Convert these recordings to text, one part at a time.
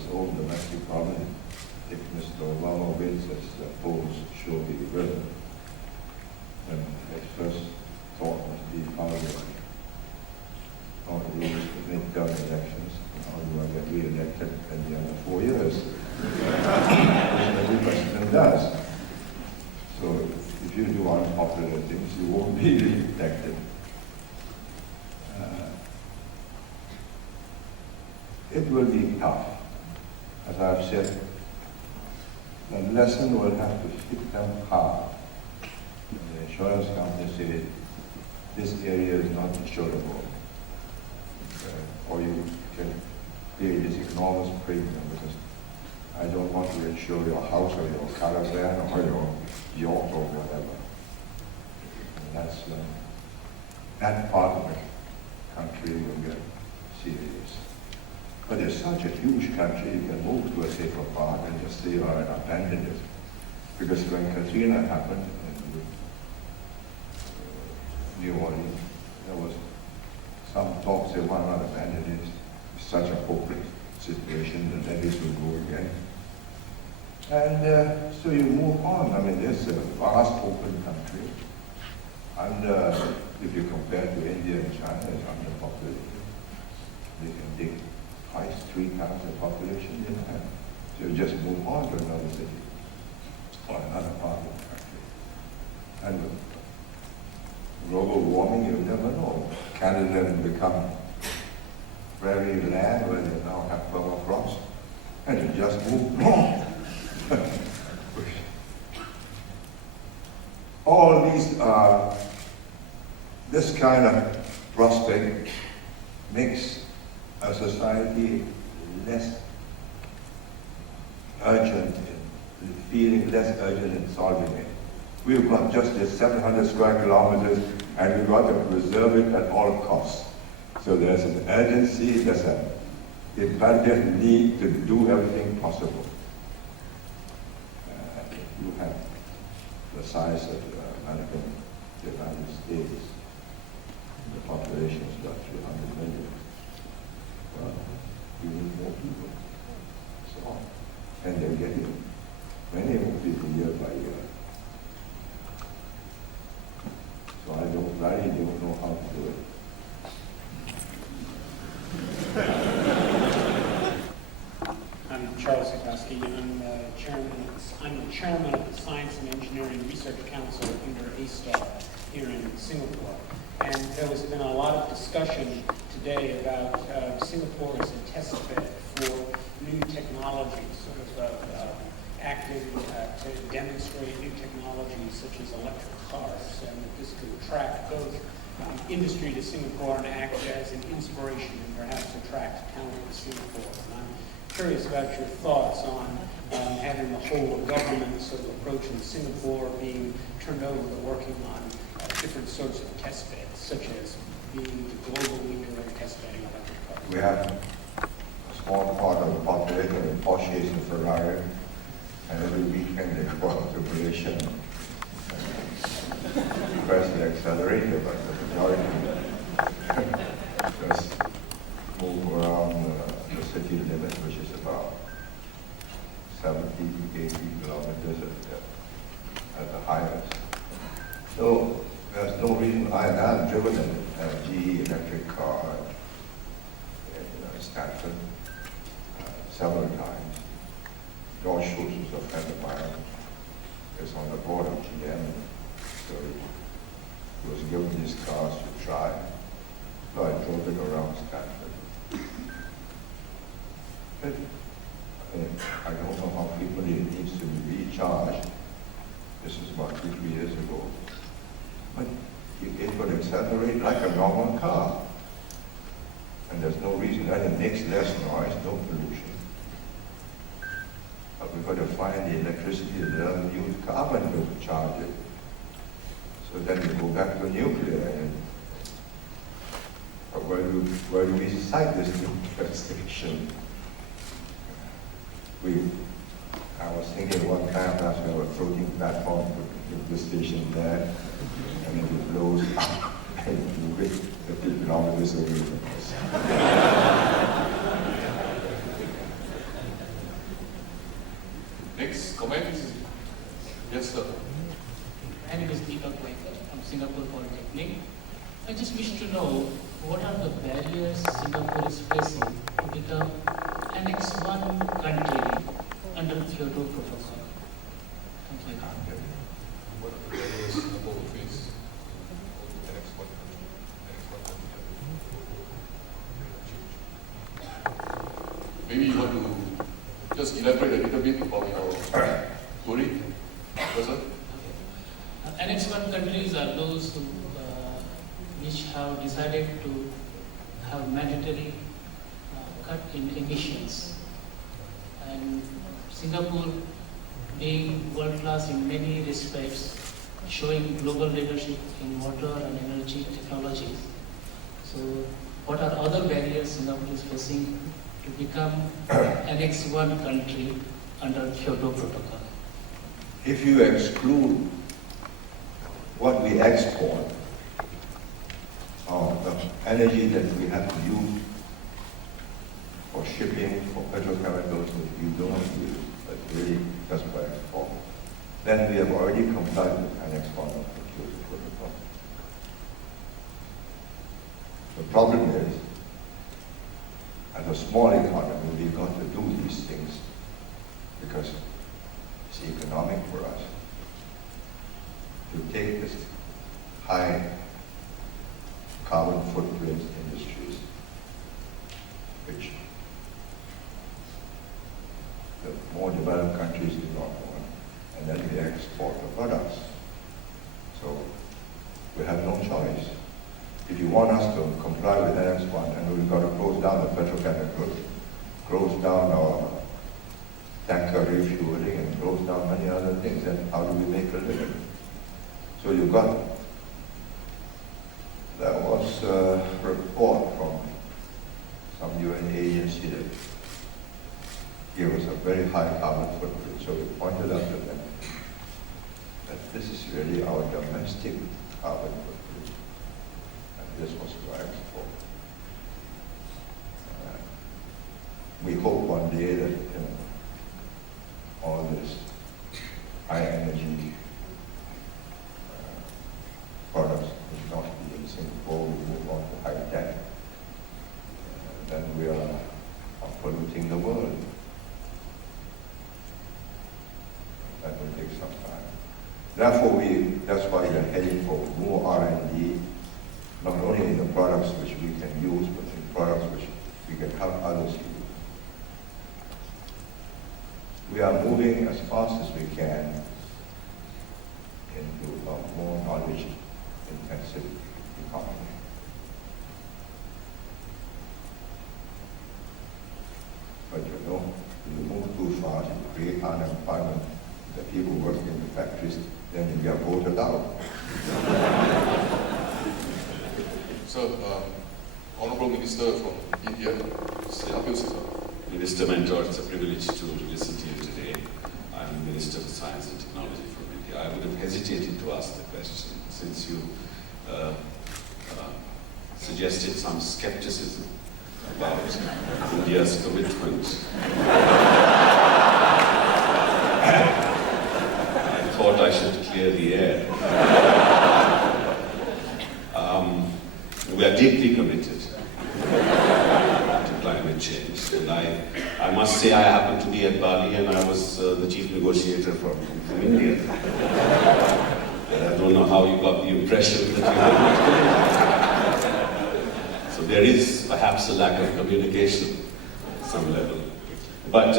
his own domestic problem. If Mr. Obama wins, as the polls show he will, then his first thought must be how do we use the midterm elections, and how do I get re-elected in the other 4 years? As every president does. So if you do unpopular things, you won't be re-elected. It will be tough. As I've said, the lesson will have to hit them hard. The insurance companies say this area is not insurable. Or you can pay this enormous premium because I don't want to insure your house or your caravan or your yacht or whatever. And that's that part of the country will get serious. But it's such a huge country, you can move to a safer part and just say, all right, abandon it. Because when Katrina happened in New Orleans, there was some talk say, why not abandon it? It's such a hopeless situation, the levees will go again. And so you move on. I mean, there's a vast open country. And if you compare to India and China, it's underpopulated. They can dig twice, 3 times the population they have. So you just move on to another city or another part of the country. And with global warming, you never know. Canada has become prairie land where they now have permafrost, and you just move on. All these this kind of prospect makes a society less urgent, feeling less urgent in solving it. We've got just this 700 square kilometers, and we've got to preserve it at all costs. So there's an urgency, there's an imperative need to do everything possible. You have the size of the United States. The population is about 300 million. Well, you need more people. So, and they're getting many more people year by year. So I really don't know how to do it. I'm Charles Sikowski. I'm the chairman of the Science and Engineering Research Council under ASTAR here in Singapore. And there has been a lot of discussion today about Singapore as a test bed for new technologies, sort of acting to demonstrate new technologies such as electric cars, and that this could attract both industry to Singapore and act as an inspiration and perhaps attract talent to Singapore. And I'm curious about your thoughts on having the whole of government sort of approach in Singapore being turned over to working on different sorts of test beds, such as being the global leader in test bedding electric cars. We have a small part of the population in Porsches and Ferrari, and every weekend they go out to Malaysia and press the accelerator, but the majority just move around the city limit, which is about 70 to 80 kilometers at the highest. So there's no reason. I've driven a GE electric car in Stanford several times. George Schultz was a friend of mine. He's on the board of GM. So he was given these cars to try. So I drove it around Stanford. I don't know how frequently it needs to be recharged. This is about 2-3 years ago. But it would accelerate like a normal car. And there's no reason that it makes less noise, no pollution. But we've got to find the electricity that doesn't use carbon to charge it. So then we go back to nuclear. And but where do we site this nuclear station? I was thinking one time perhaps we have a floating platform to put the station there, and then it blows up and move it 50 kilometers away from us. Yes, sir. My name is Deepak Vaikar from Singapore Polytechnic. I just wish to know what are the barriers Singapore is facing to become Annex 1 country under the Kyoto Protocol. Thank you. What are the barriers Singapore will face in the next one country? Maybe you want to just elaborate a little bit about your story, person? Annex 1 countries are those who, which have decided to have mandatory cut in emissions. And Singapore, being world class in many respects, showing global leadership in water and energy technologies. So, what are other barriers Singapore is facing to become Annex 1 country under Kyoto Protocol? If you exclude what we export, the energy that we have to use for shipping, for petrochemicals that you don't use, but really just for export, then we have already complied with Annex 1 of the Kyoto Protocol. The problem is, as a small economy, we've got to do these things because it's economic for us to take this high carbon footprint industries, which the more developed countries do not want, and then we export the products. So we have no choice. If you want us to comply with Annex 1, and we've got to close down the petrochemicals, close down our tanker refueling, and close down many other things, then how do we make a living? So you've got, there was a report from some UN agency that gave us a very high carbon footprint. So we pointed out to them that this is really our domestic carbon footprint, and this was for export. We hope one day that all this high energy products will not be in Singapore, we move on to high tech. Then we are polluting the world. That will take some time. Therefore, that's why we are heading for more R&D, not only in the products which we can use, but in products which we can help others use. We are moving as fast as we can into a more knowledge-intensive economy. But if you move too fast, you create unemployment. The people working in the factories, then you get voted out. So, Honorable Minister from India, Mr. Abdul. Minister Mentor, it's a privilege to listen to you today. I'm Minister for Science and Technology from India. I would have hesitated to ask the question since you suggested some skepticism about India's commitment. I thought I should clear the air. We are deeply committed to climate change. And I must say I happened to be at Bali and I was the chief negotiator from India. And I don't know how you got the impression that we were not committed. So there is perhaps a lack of communication at some level. But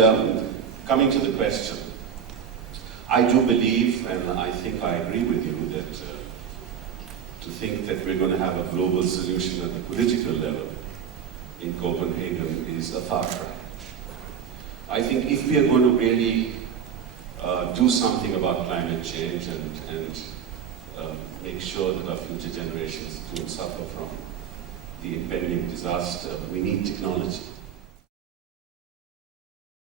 coming to the question, I do believe, and I think I agree with you, that to think that we're going to have a global solution at the political level in Copenhagen is a far cry. I think if we are going to really do something about climate change and make sure that our future generations don't suffer from the impending disaster, we need technology.